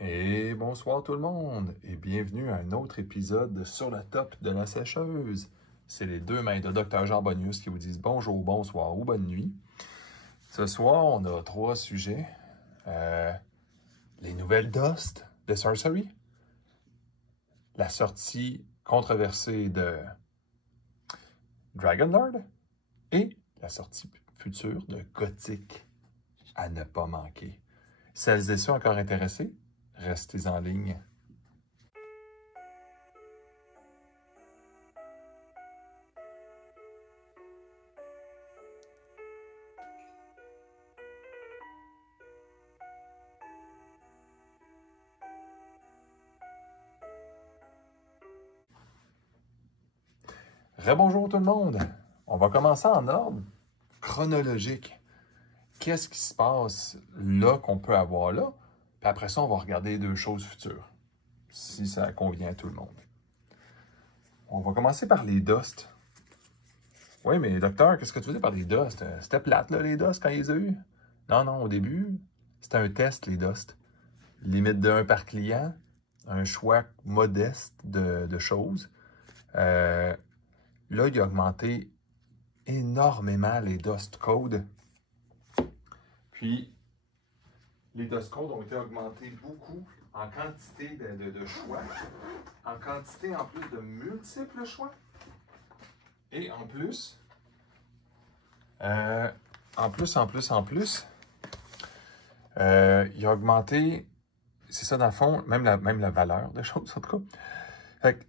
Et bonsoir tout le monde et bienvenue à un autre épisode de Sur le top de la sécheuse. C'est les deux mains de Dr. Jean Bonius qui vous disent bonjour, bonsoir ou bonne nuit. Ce soir, on a trois sujets. Les nouvelles Dust de Sorcery, la sortie controversée de Dragonlord et la sortie future de Gothic à ne pas manquer. Celles et ceux encore intéressés, restez en ligne. Rebonjour tout le monde. On va commencer en ordre chronologique. Qu'est-ce qui se passe là qu'on peut avoir là? Puis après ça, on va regarder les deux choses futures, si ça convient à tout le monde. On va commencer par les Dust. Oui, mais docteur, qu'est-ce que tu veux dire par les Dust? C'était plate, là, les Dust, quand ils les ont eu? Non, au début, c'était un test, les Dust. Limite de 1 par client, un choix modeste de choses. Là, il a augmenté énormément les Dust Codes. Puis, les Dust Codes ont été augmentés beaucoup en quantité de choix, en quantité en plus de multiples choix. Et en plus, il a augmenté, c'est ça dans le fond, même la valeur des choses en tout cas. Fait que,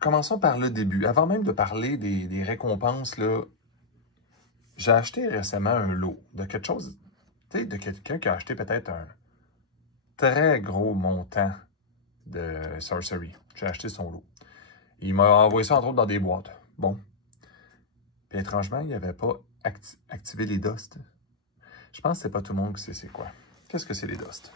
commençons par le début. Avant même de parler des récompenses, là, j'ai acheté récemment un lot de quelque chose, tu sais, de quelqu'un qui a acheté peut-être un très gros montant de Sorcery. J'ai acheté son lot. Il m'a envoyé ça, entre autres, dans des boîtes. Bon. Puis étrangement, il n'avait pas activé les Dust. Je pense que c'est pas tout le monde qui sait c'est quoi. Qu'est-ce que c'est les Dust?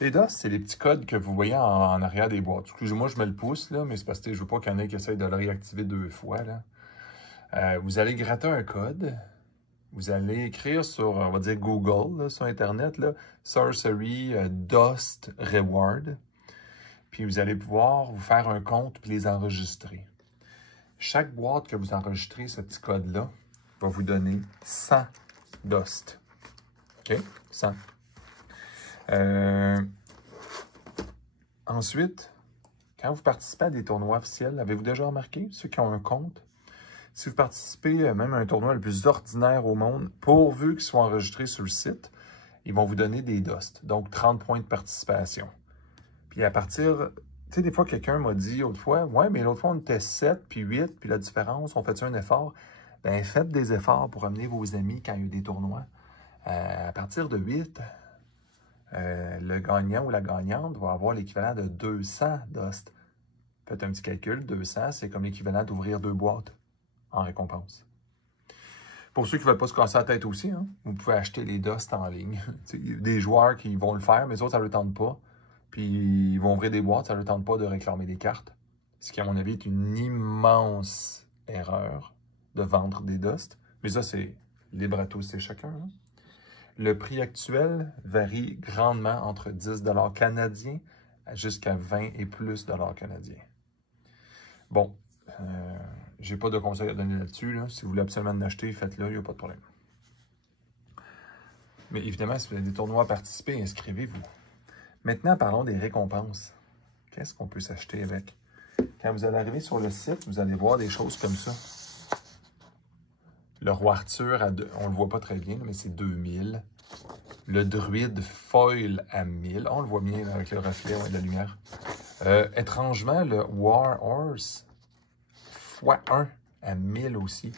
Les Dust, c'est les petits codes que vous voyez en arrière des boîtes. Excusez-moi, je mets le pouce, là, mais c'est parce que je ne veux pas qu'il y en ait qui essayent de le réactiver 2 fois. Là. Vous allez gratter un code. Vous allez écrire sur, on va dire Google, là, sur Internet, là, Sorcery Dust Reward. Puis vous allez pouvoir vous faire un compte puis les enregistrer. Chaque boîte que vous enregistrez, ce petit code-là, va vous donner 100 Dust. OK? 100. Ensuite, quand vous participez à des tournois officiels, avez-vous déjà remarqué, ceux qui ont un compte, si vous participez même à un tournoi le plus ordinaire au monde, pourvu qu'ils soient enregistrés sur le site, ils vont vous donner des Dust, donc 30 points de participation. Puis à partir, tu sais, des fois, quelqu'un m'a dit l'autre fois, « Ouais, mais l'autre fois, on était 7 puis 8, puis la différence, on fait un effort? » Bien, faites des efforts pour amener vos amis quand il y a eu des tournois. À partir de 8, le gagnant ou la gagnante va avoir l'équivalent de 200 Dust. Faites un petit calcul, 200, c'est comme l'équivalent d'ouvrir 2 boîtes en récompense. Pour ceux qui ne veulent pas se casser la tête aussi, hein, vous pouvez acheter les Dust en ligne. Des joueurs qui vont le faire, mais les autres, ça ne leur tente pas. Puis ils vont ouvrir des boîtes, ça ne leur tente pas de réclamer des cartes. Ce qui, à mon avis, est une immense erreur de vendre des Dust. Mais ça, c'est libre à tous et chacun. Hein. Le prix actuel varie grandement entre 10 $ canadiens jusqu'à 20 et plus dollars canadiens. Bon, j'ai pas de conseils à donner là-dessus. Là. Si vous voulez absolument en acheter, faites-le, il n'y a pas de problème. Mais évidemment, si vous avez des tournois à participer, inscrivez-vous. Maintenant, parlons des récompenses. Qu'est-ce qu'on peut s'acheter avec? Quand vous allez arriver sur le site, vous allez voir des choses comme ça. Le roi Arthur, on ne le voit pas très bien, mais c'est 2000. Le druide foil à 1000. On le voit bien avec le reflet de la lumière. Étrangement, le War Horse x1 à 1000 aussi.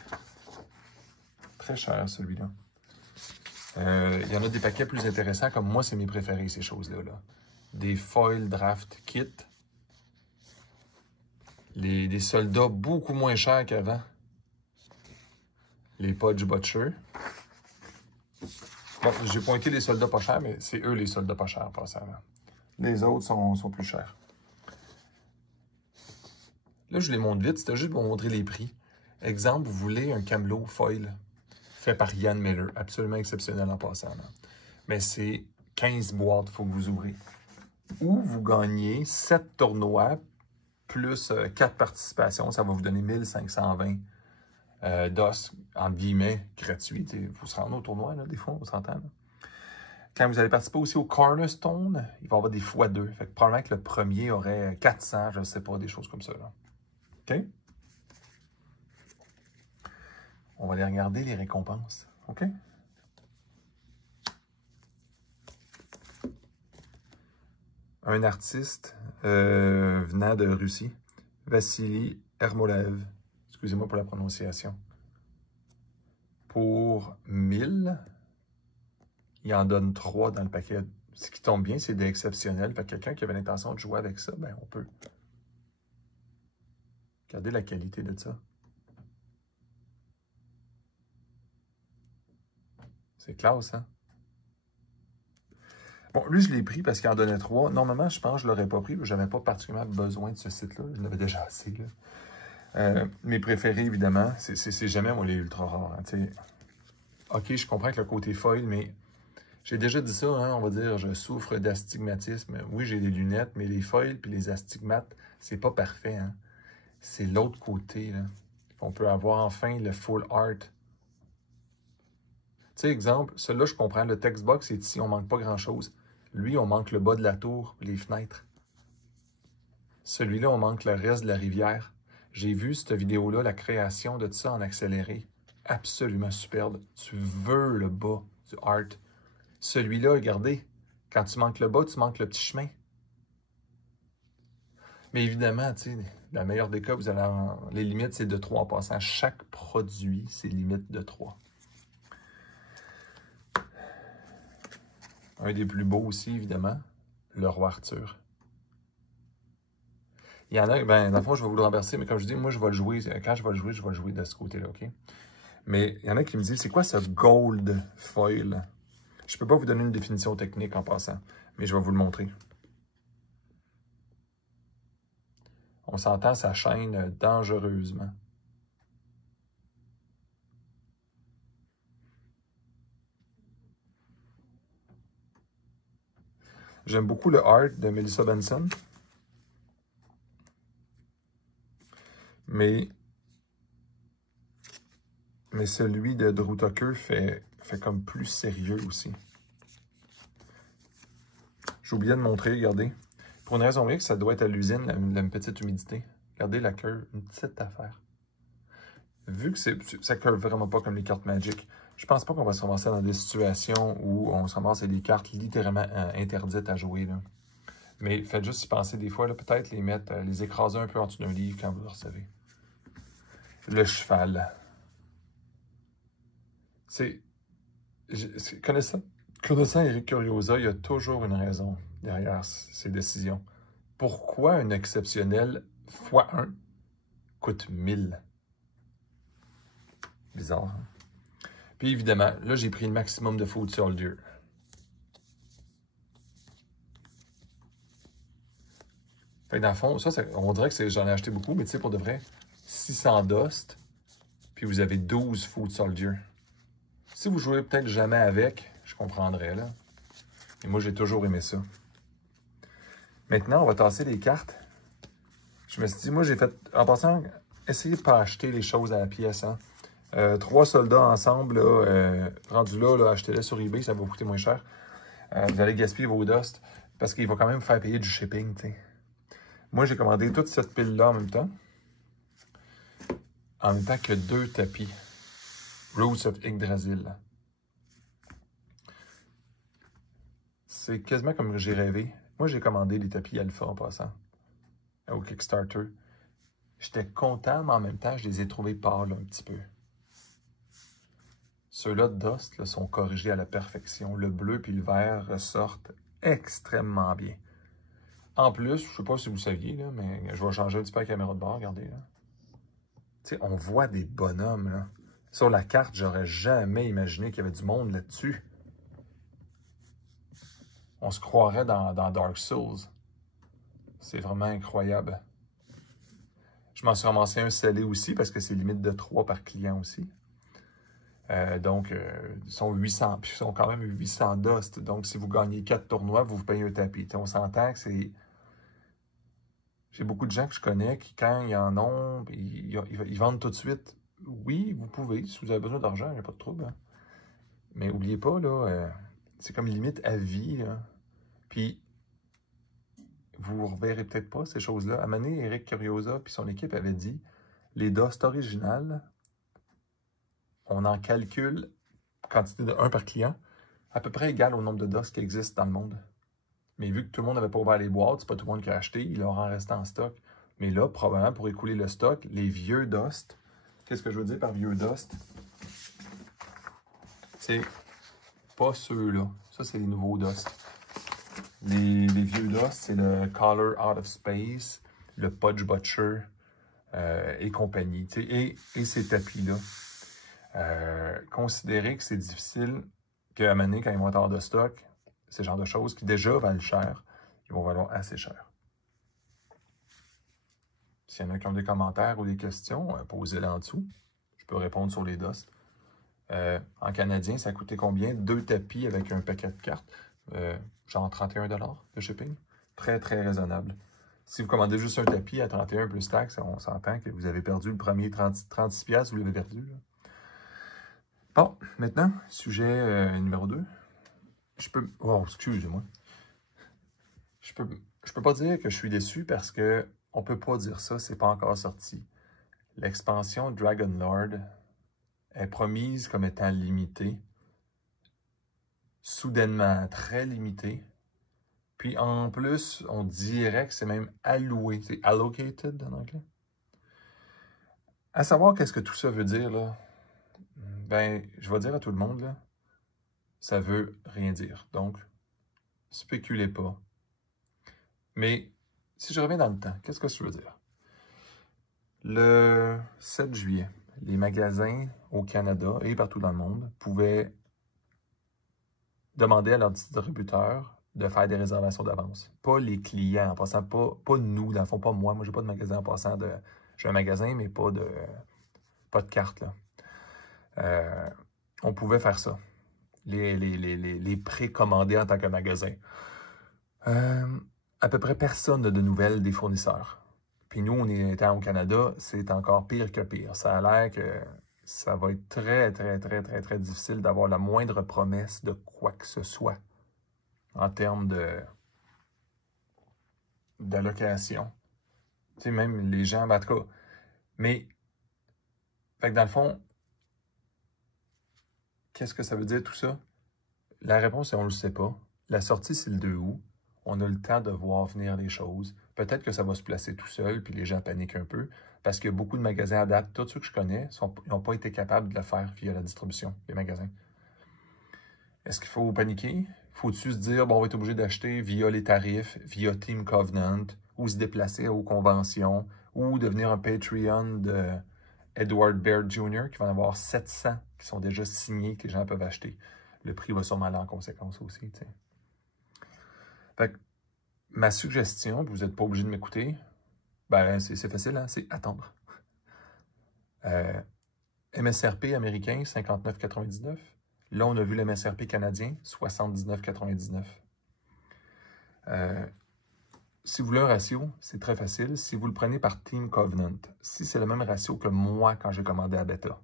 Très cher celui-là. Il y en a des paquets plus intéressants, comme moi, c'est mes préférés, ces choses-là. Là. Des foil draft kit. Des soldats beaucoup moins chers qu'avant. Les Podge Butcher. Bon, j'ai pointé les soldats pas chers, mais c'est eux les soldats pas chers en passant. Là. Les autres sont plus chers. Là, je les montre vite, c'était juste pour vous montrer les prix. Exemple, vous voulez un camelot foil fait par Ian Miller. Absolument exceptionnel en passant. Là. Mais c'est 15 boîtes qu'il faut que vous ouvrez. ou vous gagnez 7 tournois plus 4 participations. Ça va vous donner 1520 d'os, entre guillemets, gratuits. Il faut se rendre au tournoi, là, des fois, on s'entend. Quand vous allez participer aussi au Cornerstone, il va y avoir des x2. Fait que probablement que le premier aurait 400, je ne sais pas, des choses comme ça. Là. OK? On va aller regarder les récompenses. OK? Un artiste venant de Russie, Vassili Ermolev. Excusez-moi pour la prononciation. Pour 1000, il en donne 3 dans le paquet. Ce qui tombe bien, c'est des exceptionnels. Fait que quelqu'un qui avait l'intention de jouer avec ça, ben on peut. Regardez la qualité de ça. C'est classe, hein? Bon, lui, je l'ai pris parce qu'il en donnait 3. Normalement, je pense que je ne l'aurais pas pris. Je n'avais pas particulièrement besoin de ce site-là. Je l'avais déjà assez, là. Mes préférés, évidemment, c'est jamais, moi, les ultra rares. Hein, OK, je comprends que le côté foil, mais j'ai déjà dit ça, hein, on va dire, je souffre d'astigmatisme. Oui, j'ai des lunettes, mais les foils puis les astigmates, c'est pas parfait. Hein. C'est l'autre côté. Là. On peut avoir enfin le full art. Tu sais, exemple, celui-là, je comprends, le text box est ici, on manque pas grand-chose. Lui, on manque le bas de la tour, les fenêtres. Celui-là, on manque le reste de la rivière. J'ai vu cette vidéo-là, la création de tout ça en accéléré. Absolument superbe. Tu veux le bas du art. Celui-là, regardez, quand tu manques le bas, tu manques le petit chemin. Mais évidemment, tu sais, la meilleure des cas, vous allez les limites, c'est de 3 en passant. Chaque produit, c'est limite de 3. Un des plus beaux aussi, évidemment, le roi Arthur. Il y en a, ben, dans le fond, je vais vous le renverser, mais comme je dis, moi, je vais le jouer. Quand je vais le jouer de ce côté-là, OK? Mais il y en a qui me disent, c'est quoi ce gold foil? Je ne peux pas vous donner une définition technique en passant, mais je vais vous le montrer. On s'entend, ça chaîne dangereusement. J'aime beaucoup le art de Melissa Benson. Mais celui de Drew Tucker fait comme plus sérieux aussi. J'ai oublié de montrer, regardez. Pour une raison X, ça doit être à l'usine, une petite humidité. Regardez la curve, une petite affaire. Vu que ça curve vraiment pas comme les cartes Magic, je pense pas qu'on va se ramasser dans des situations où on se ramasse avec des cartes littéralement interdites à jouer. Là. Mais faites juste y penser des fois, peut-être les mettre, les écraser un peu en dessous d'un livre quand vous le recevez. Le cheval. Connaissant Eric Curiosa, il y a toujours une raison derrière ses décisions. Pourquoi un exceptionnel x1 coûte 1000? Bizarre. Hein? Puis évidemment, là, j'ai pris le maximum de Food Soldier. Fait que dans le fond, on dirait que j'en ai acheté beaucoup, mais tu sais, pour de vrai, 600 dust, puis vous avez 12 Food Soldier. Si vous jouez peut-être jamais avec, je comprendrais, là. Et moi, j'ai toujours aimé ça. Maintenant, on va tasser les cartes. Je me suis dit, moi, j'ai fait, en passant, essayez de ne pas acheter les choses à la pièce. Hein. 3 soldats ensemble, là, rendus là, achetez-les sur eBay, ça va vous coûter moins cher. Vous allez gaspiller vos dust parce qu'il va quand même vous faire payer du shipping. T'sais. Moi, j'ai commandé toute cette pile-là en même temps. En même temps que 2 tapis. Roots of Yggdrasil. C'est quasiment comme j'ai rêvé. Moi, j'ai commandé les tapis Alpha en passant. Au Kickstarter. J'étais content, mais en même temps, je les ai trouvés pâles un petit peu. Ceux-là de Dust là, sont corrigés à la perfection. Le bleu et le vert ressortent extrêmement bien. En plus, je ne sais pas si vous saviez, là, mais je vais changer un petit peu la caméra de bord, regardez. Là. T'sais, on voit des bonhommes. Là. Sur la carte, j'aurais jamais imaginé qu'il y avait du monde là-dessus. On se croirait dans Dark Souls. C'est vraiment incroyable. Je m'en suis ramassé un scellé aussi parce que c'est limite de 3 par client aussi. Donc, ils sont 800, puis ils sont quand même 800 dust. Donc, si vous gagnez 4 tournois, vous vous payez un tapis. T'sais, on s'entend que c'est... J'ai beaucoup de gens que je connais qui, quand ils en ont, ils vendent tout de suite. Oui, vous pouvez. Si vous avez besoin d'argent, il n'y a pas de trouble. Hein. Mais n'oubliez pas, là, c'est comme limite à vie. Là. Puis, vous ne reverrez peut-être pas ces choses-là. À un moment donné, Eric Curiosa puis son équipe avaient dit, les dust originales, on en calcule quantité de 1 par client, à peu près égal au nombre de dust qui existent dans le monde. Mais vu que tout le monde n'avait pas ouvert les boîtes, c'est pas tout le monde qui a acheté, il leur en restait en stock. Mais là, probablement, pour écouler le stock, les vieux dust, qu'est-ce que je veux dire par vieux dust? C'est pas ceux-là. Ça, c'est les nouveaux dust. Les vieux dust, c'est le Color Out of Space, le Pudge Butcher et compagnie. Et ces tapis-là. Considérez que c'est difficile qu'à un moment donné, quand ils vont être hors de stock, c'est le genre de choses qui déjà valent cher, ils vont valoir assez cher. S'il y en a qui ont des commentaires ou des questions, posez-les en dessous. Je peux répondre sur les dust. En canadien, ça a coûté combien? 2 tapis avec un paquet de cartes. Genre 31 $ de shipping. Très, très raisonnable. Si vous commandez juste un tapis à 31 plus taxes, on s'entend que vous avez perdu le premier 36$, vous l'avez perdu. Là. Bon, maintenant, sujet numéro 2. Je peux... Oh, excusez-moi. Je peux pas dire que je suis déçu parce que on peut pas dire ça, c'est pas encore sorti. L'expansion Dragon Lord est promise comme étant limitée. Soudainement très limitée. Puis en plus, on dirait que c'est même alloué. C'est allocated en anglais. À savoir qu'est-ce que tout ça veut dire, là. Ben, je vais dire à tout le monde, là, ça veut rien dire. Donc, spéculez pas. Mais, si je reviens dans le temps, qu'est-ce que ça veut dire? Le 7 juillet, les magasins au Canada et partout dans le monde pouvaient demander à leurs distributeurs de faire des réservations d'avance. Pas les clients, en passant, pas nous, dans le fond, pas moi. Moi, j'ai pas de magasin en passant de... J'ai un magasin, mais pas de carte, là. On pouvait faire ça. Les précommander en tant que magasin. À peu près personne n'a de nouvelles des fournisseurs. Puis nous, on étant au Canada, c'est encore pire que pire. Ça a l'air que ça va être très, très, très, très, très difficile d'avoir la moindre promesse de quoi que ce soit en termes d'allocation. Tu sais, même les gens, ben, en tout cas. Mais, fait que dans le fond, qu'est-ce que ça veut dire tout ça? La réponse, c'est on ne le sait pas. La sortie, c'est le 2 août. On a le temps de voir venir les choses. Peut-être que ça va se placer tout seul, puis les gens paniquent un peu, parce qu'il y a beaucoup de magasins à date, tous ceux que je connais, n'ont pas été capables de le faire via la distribution, les magasins. Est-ce qu'il faut paniquer? Faut-tu se dire, bon, on va être obligé d'acheter via les tarifs, via Team Covenant, ou se déplacer aux conventions, ou devenir un Patreon de Edward Baird Jr., qui va en avoir 700 qui sont déjà signés, que les gens peuvent acheter. Le prix va sûrement aller en conséquence aussi, tu sais. Fait que ma suggestion, vous n'êtes pas obligé de m'écouter, ben c'est facile, hein? C'est attendre. MSRP américain, 59,99. Là, on a vu le MSRP canadien, 79,99. Si vous voulez un ratio, c'est très facile. Si vous le prenez par Team Covenant, si c'est le même ratio que moi quand j'ai commandé à Beta,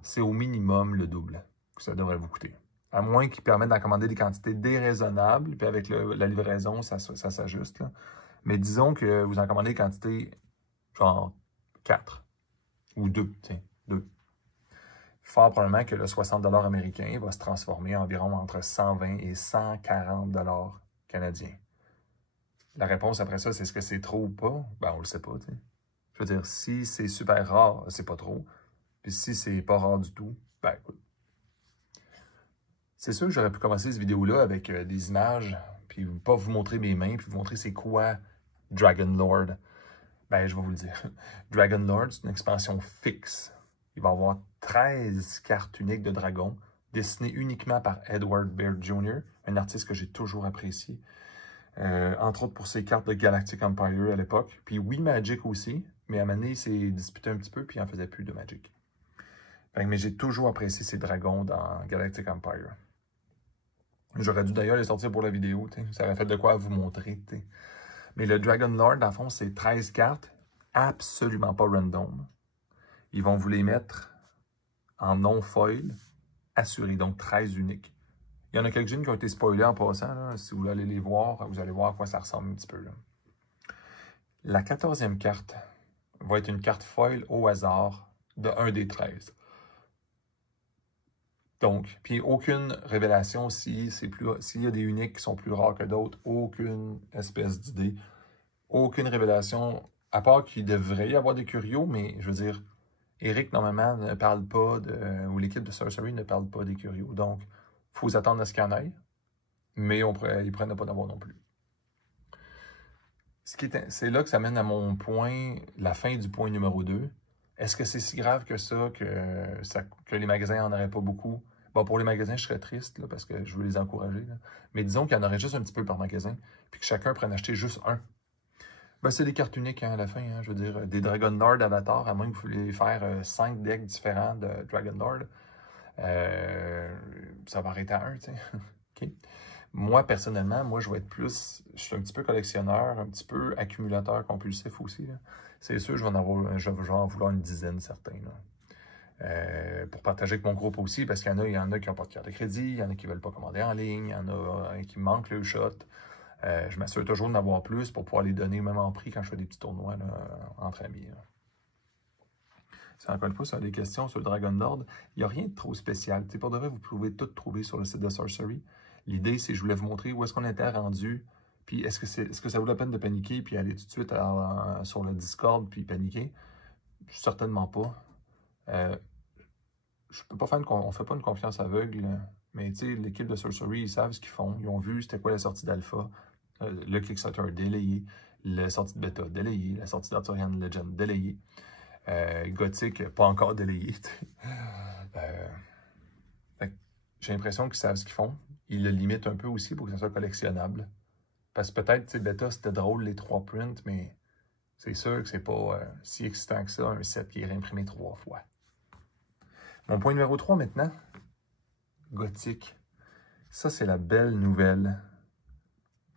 c'est au minimum le double que ça devrait vous coûter. À moins qu'ils permettent d'en commander des quantités déraisonnables, puis avec la livraison, ça s'ajuste. Mais disons que vous en commandez des quantités genre 4 ou 2, tiens, 2. Fort probablement que le 60 $ américain va se transformer environ entre 120 et 140 $ canadiens. La réponse après ça, c'est est-ce que c'est trop ou pas? Ben, on le sait pas, tu sais. Je veux dire, si c'est super rare, c'est pas trop. Puis si c'est pas rare du tout, ben écoute. C'est sûr que j'aurais pu commencer cette vidéo-là avec des images, puis pas vous montrer mes mains, puis vous montrer c'est quoi Dragon Lord. Ben, je vais vous le dire. Dragon Lord, c'est une expansion fixe. Il va y avoir 13 cartes uniques de dragons, dessinées uniquement par Edward Baird Jr., un artiste que j'ai toujours apprécié. Entre autres pour ses cartes de Galactic Empire à l'époque. Puis oui, Magic aussi, mais à un moment donné, il s'est disputé un petit peu, puis il n'en faisait plus de Magic. Mais j'ai toujours apprécié ces dragons dans Galactic Empire. J'aurais dû d'ailleurs les sortir pour la vidéo, t'sais. Ça aurait fait de quoi à vous montrer. T'sais. Mais le Dragon Lord, dans le fond, c'est 13 cartes, absolument pas random. Ils vont vous les mettre en non-foil, assuré, donc 13 uniques. Il y en a quelques-unes qui ont été spoilées en passant. Là. Si vous allez les voir, vous allez voir à quoi ça ressemble un petit peu. Là. La 14e carte va être une carte foil au hasard de 1 des 13. Donc, puis aucune révélation s'il y a des uniques qui sont plus rares que d'autres, aucune espèce d'idée, aucune révélation, à part qu'il devrait y avoir des curios, mais je veux dire, Eric, normalement, ne parle pas ou l'équipe de Sorcery ne parle pas des curios. Donc, il faut s'attendre à ce qu'il y en ait, mais ils pourraient ne pas en avoir non plus. C'est là que ça mène à mon point, la fin du point numéro 2. Est-ce que c'est si grave que ça, que les magasins n'en auraient pas beaucoup? Bon, pour les magasins, je serais triste, là, parce que je veux les encourager. Là. Mais disons qu'il y en aurait juste un petit peu par magasin, puis que chacun prenne acheter juste un. Ben, c'est des cartes uniques hein, à la fin, hein, je veux dire, des Dragon Lord Avatar, à moins que vous voulez faire 5 decks différents de Dragon Lord. Ça va arrêter à 1, tu sais. Okay. Moi, personnellement, je vais être plus... Je suis un petit peu collectionneur, un petit peu accumulateur compulsif aussi. C'est sûr, je vais en vouloir une dizaine, certains. Pour partager avec mon groupe aussi, parce qu'il y en a qui n'ont pas de carte de crédit, il y en a qui ne veulent pas commander en ligne, il y en a qui manquent le shot. Je m'assure toujours d'en avoir plus pour pouvoir les donner même en prix quand je fais des petits tournois là, entre amis. C'est encore une fois sur des questions sur le Dragon Lord. Il n'y a rien de trop spécial. T'sais, pour de vrai, vous pouvez tout trouver sur le site de Sorcery. L'idée, c'est que je voulais vous montrer où est-ce qu'on était rendu, puis est-ce que ça vaut la peine de paniquer, puis aller tout de suite sur le Discord, puis paniquer? Certainement pas. Je peux pas faire on fait pas une confiance aveugle, mais l'équipe de Sorcery, ils savent ce qu'ils font. Ils ont vu c'était quoi la sortie d'Alpha, le Kickstarter délayé, la sortie de Beta délayée, la sortie d'Arthurian Legend délayée. Gothic, pas encore délayé. J'ai l'impression qu'ils savent ce qu'ils font. Ils le limitent un peu aussi pour que ça soit collectionnable. Parce que peut-être, Beta, c'était drôle les 3 prints, mais c'est sûr que c'est pas si excitant que ça, un set qui est réimprimé 3 fois. Mon point numéro 3 maintenant, Gothic. Ça, c'est la belle nouvelle.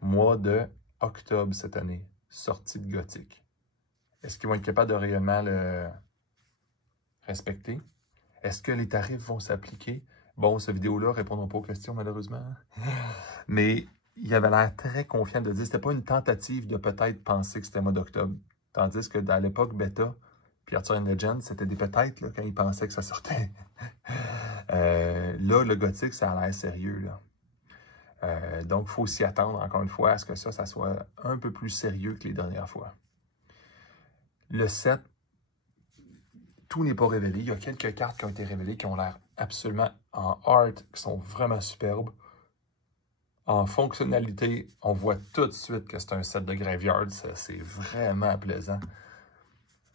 Mois de octobre cette année, sortie de Gothic. Est-ce qu'ils vont être capables de réellement le respecter? Est-ce que les tarifs vont s'appliquer? Bon, cette vidéo-là ne répondra pas aux questions, malheureusement. Mais il avait l'air très confiant de dire que ce n'était pas une tentative de peut-être penser que c'était mois d'octobre. Tandis que dans l'époque bêta, puis Arthurian Legend, c'était des peut-être quand ils pensaient que ça sortait. Là, le Gothic, ça a l'air sérieux. Là. Donc, il faut s'y attendre, encore une fois, à ce que ça soit un peu plus sérieux que les dernières fois. Le set, tout n'est pas révélé. Il y a quelques cartes qui ont été révélées qui ont l'air absolument en art, qui sont vraiment superbes. En fonctionnalité, on voit tout de suite que c'est un set de Graveyard. C'est vraiment plaisant.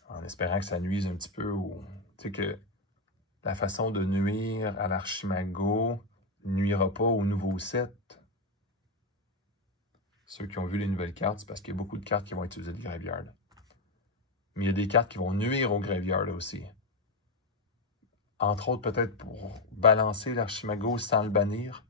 En espérant que ça nuise un petit peu au... Tu sais que la façon de nuire à l'Archimago nuira pas au nouveau set. Ceux qui ont vu les nouvelles cartes, c'est parce qu'il y a beaucoup de cartes qui vont utiliser le Graveyard. Mais il y a des cartes qui vont nuire au Graveyard aussi. Entre autres, peut-être pour balancer l'Archimago sans le bannir.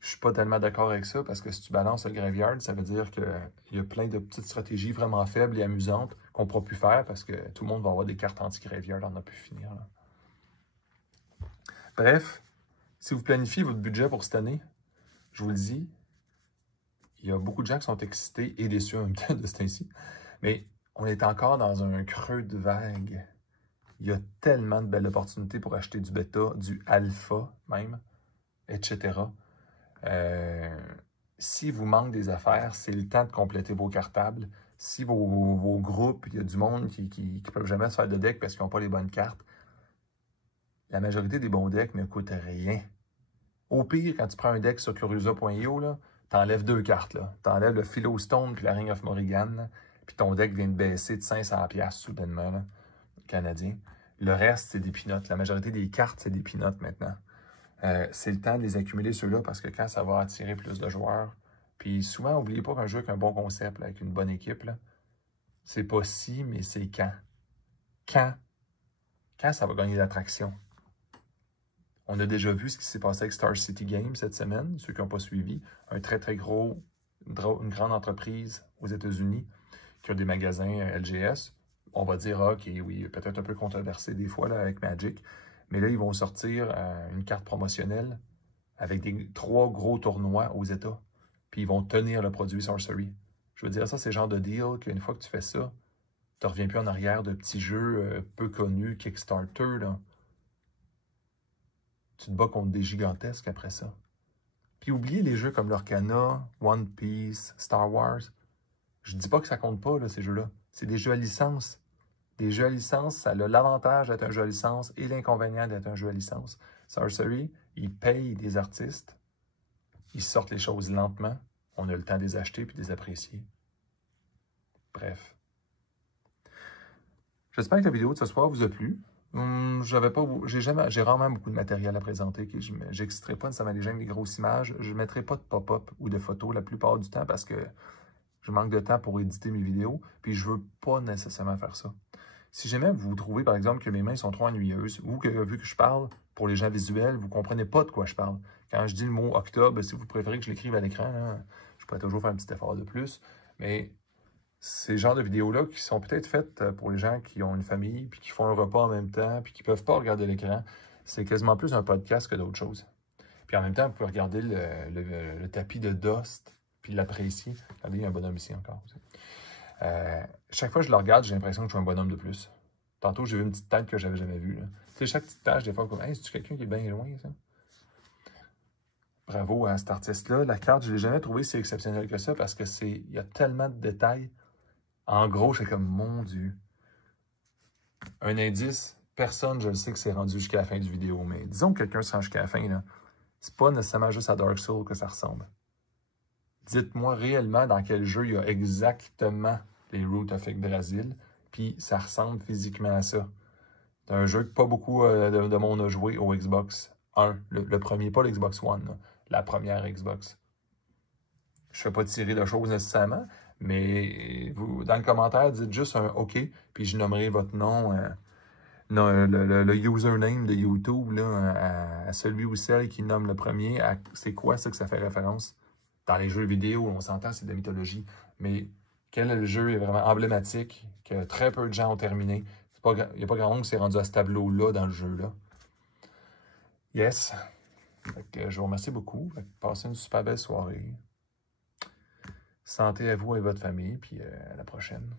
Je suis pas tellement d'accord avec ça, parce que si tu balances le Graveyard, ça veut dire qu'il y a plein de petites stratégies vraiment faibles et amusantes qu'on ne pourra plus faire, parce que tout le monde va avoir des cartes anti-Graveyard, on a pu finir. Là. Bref, si vous planifiez votre budget pour cette année, je vous le dis, il y a beaucoup de gens qui sont excités et déçus en même temps de ce temps-ci, mais on est encore dans un creux de vague. Il y a tellement de belles opportunités pour acheter du bêta, du alpha même, etc. Si vous manque des affaires, c'est le temps de compléter vos cartables. Si vos groupes, il y a du monde qui ne peuvent jamais se faire de deck parce qu'ils n'ont pas les bonnes cartes, la majorité des bons decks ne coûtent rien. Au pire, quand tu prends un deck sur Curiosa.io, tu enlèves 2 cartes. Tu enlèves le Philostone puis la Ring of Morrigan, puis ton deck vient de baisser de 500$ soudainement, là, canadien. Le reste, c'est des peanuts. La majorité des cartes, c'est des peanuts maintenant. C'est le temps de les accumuler ceux-là parce que quand ça va attirer plus de joueurs. Puis souvent, n'oubliez pas qu'un jeu avec un bon concept, là, avec une bonne équipe, c'est pas si, mais c'est quand. Quand ça va gagner l'attraction. On a déjà vu ce qui s'est passé avec Star City Games cette semaine, ceux qui n'ont pas suivi. Un très, très gros, une grande entreprise aux États-Unis qui a des magasins LGS. On va dire, OK, oui, peut-être un peu controversé des fois là, avec Magic, mais là, ils vont sortir une carte promotionnelle avec 3 gros tournois aux États. Puis ils vont tenir le produit Sorcery. Je veux dire, ça, c'est le genre de deal qu'une fois que tu fais ça, tu ne reviens plus en arrière de petits jeux peu connus, Kickstarter, là. Tu te bats contre des gigantesques après ça. Puis oubliez les jeux comme l'Orcana, One Piece, Star Wars. Je dis pas que ça compte pas, là, ces jeux-là. C'est des jeux à licence. Des jeux à licence, ça a l'avantage d'être un jeu à licence et l'inconvénient d'être un jeu à licence. Sorcery, ils payent des artistes. Ils sortent les choses lentement. On a le temps de les acheter puis de les apprécier. Bref. J'espère que la vidéo de ce soir vous a plu. J'ai rarement beaucoup de matériel à présenter. Je n'extrais pas nécessairement les gens avec des grosses images. Je ne mettrai pas de pop-up ou de photos la plupart du temps parce que je manque de temps pour éditer mes vidéos. Puis je ne veux pas nécessairement faire ça. Si jamais vous trouvez, par exemple, que mes mains sont trop ennuyeuses ou que vu que je parle pour les gens visuels, vous ne comprenez pas de quoi je parle. Quand je dis le mot octobre, si vous préférez que je l'écrive à l'écran, hein, je pourrais toujours faire un petit effort de plus. Mais ces genres de vidéos-là qui sont peut-être faites pour les gens qui ont une famille, puis qui font un repas en même temps, puis qui ne peuvent pas regarder l'écran, c'est quasiment plus un podcast que d'autres choses. Puis en même temps, vous pouvez regarder le tapis de Dust, puis l'apprécier. Regardez, il y a un bonhomme ici encore. Chaque fois que je le regarde, j'ai l'impression que je suis un bonhomme de plus. Tantôt, j'ai vu une petite tête que j'avais jamais vue. Tu sais, chaque petite tâche, des fois, comme, hey, c'est-tu quelqu'un qui est bien loin, ça? Bravo à cet artiste-là. La carte, je ne l'ai jamais trouvée si exceptionnelle que ça parce que il y a tellement de détails. En gros, je fais comme, mon Dieu. Un indice, personne, je le sais que c'est rendu jusqu'à la fin du vidéo, mais disons que quelqu'un se rend jusqu'à la fin, là, c'est pas nécessairement juste à Dark Souls que ça ressemble. Dites-moi réellement dans quel jeu il y a exactement les Roots of Yggdrasil, puis ça ressemble physiquement à ça. C'est un jeu que pas beaucoup de monde a joué au Xbox 1. Le premier, pas l'Xbox One, là, la première Xbox. Je ne fais pas tirer de choses nécessairement, mais vous, dans le commentaire, dites juste un OK, puis je nommerai votre nom, le username de YouTube là, à celui ou celle qui nomme le premier. C'est quoi ça que ça fait référence? Dans les jeux vidéo, on s'entend, c'est de la mythologie, mais quel jeu est vraiment emblématique, que très peu de gens ont terminé? Il n'y a pas grand monde qui s'est rendu à ce tableau-là dans le jeu-là. Yes. Je vous remercie beaucoup. Passez une super belle soirée. Santé à vous et à votre famille, puis à la prochaine.